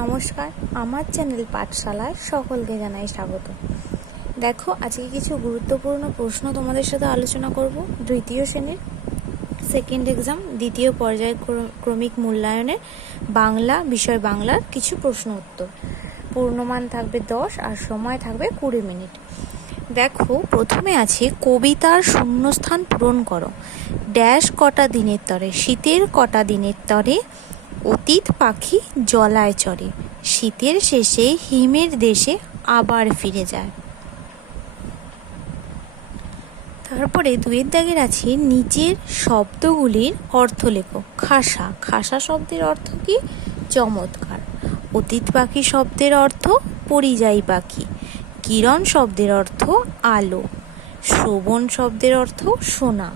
নমস্কার, আমার চ্যানেল পাঠশালায় সকলকে জানাই স্বাগত। দেখো, আজকে কিছু গুরুত্বপূর্ণ প্রশ্ন তোমাদের সাথে আলোচনা করব। দ্বিতীয় শ্রেণীর সেকেন্ড এক্সাম দ্বিতীয় পর্যায়ক্রমিক মূল্যায়নের বাংলা বিষয় বাংলার কিছু প্রশ্ন উত্তর। পূর্ণমান থাকবে 10 আর সময় থাকবে 20 মিনিট। দেখো, প্রথমে আছে কবিতার শূন্যস্থান পূরণ করো। ড্যাশ কটা দিনের তরে, শীতের কটা দিনের তরে অতীত পাখি জলায় চড়ে, শীতের শেষে হিমের দেশে আবার ফিরে যায়। তারপরে 2 দাগের আছে নিচের শব্দগুলির অর্থ লেখো। খাসা, খাসা শব্দের অর্থ কি? চমৎকার। অতীত পাখি শব্দের অর্থ পরিযায়ী পাখি। কিরণ শব্দের অর্থ আলো। শ্রবণ শব্দের অর্থ শোনা।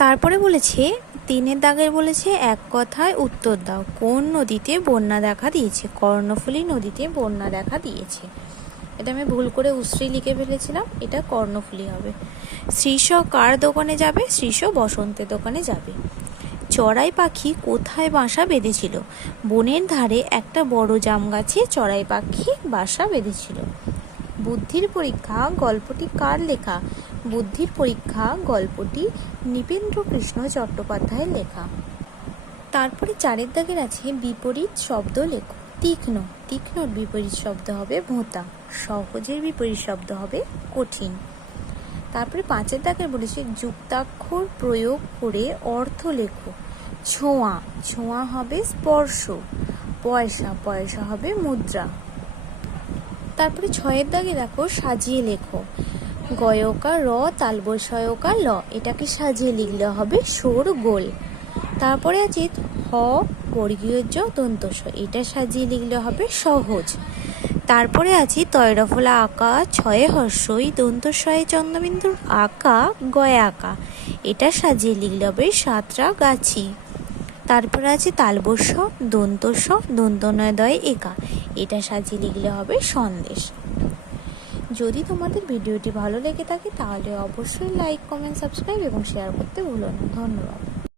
তারপরে বলেছে 3 দাগের বলেছে এক কথায় উত্তর দাও। কোন নদীতে বন্যা দেখা দিয়েছে? কর্ণফুলী নদীতে বন্যা দেখা দিয়েছে। এটা আমি ভুল করে উশ্রী লিখে ফেলেছিলাম, এটা কর্ণফুলী হবে। শ্রীশ কার দোকানে যাবে? শ্রীশ বসন্তের দোকানে যাবে। চড়াই পাখি কোথায় বাসা বেঁধেছিল? বনের ধারে একটা বড় জাম গাছে চড়াই পাখি বাসা বেঁধেছিল। বুদ্ধির পরীক্ষা গল্পটি কার লেখা? বুদ্ধির পরীক্ষা গল্পটি নৃপেন্দ্র কৃষ্ণ চট্টোপাধ্যায়ের লেখা। তারপরে 4 দাগের আছে বিপরীত শব্দ লেখো। তীক্ষ্ণ, তীক্ষ্ণর বিপরীত শব্দ হবে ভোঁতা। সহজের বিপরীত শব্দ হবে কঠিন। তারপরে 5 দাগের বলেছে যুক্তাক্ষর প্রয়োগ করে অর্থ লেখো। ছোঁয়া, ছোঁয়া হবে স্পর্শ। পয়সা, পয়সা হবে মুদ্রা। তারপরে 6 দাগে দেখো সাজিয়ে লেখো। গয়কা র তালবস্যকা ল, এটাকে সাজিয়ে লিখলে হবে শোরগোল। তারপরে আছে হ বর্গীয় জ দন্তস, এটা সাজিয়ে লিখলে হবে সহজ। তারপরে আছে তৈরফলা আঁকা ছয়ে হর্ষই দন্তস্বয়ে চন্দ্রবিন্দুর আঁকা গয়ে আঁকা, এটা সাজিয়ে লিখলে হবে সাতরা গাছি। তারপরে আছে তালবস্য দন্তস্ব দন্তনয় দয়ে একা, এটা সাজিয়ে লিখলে হবে সন্দেশ। যদি তোমাদের ভিডিওটি ভালো লেগে থাকে তাহলে অবশ্যই লাইক, কমেন্ট, সাবস্ক্রাইব এবং শেয়ার করতে ভুলো না। ধন্যবাদ।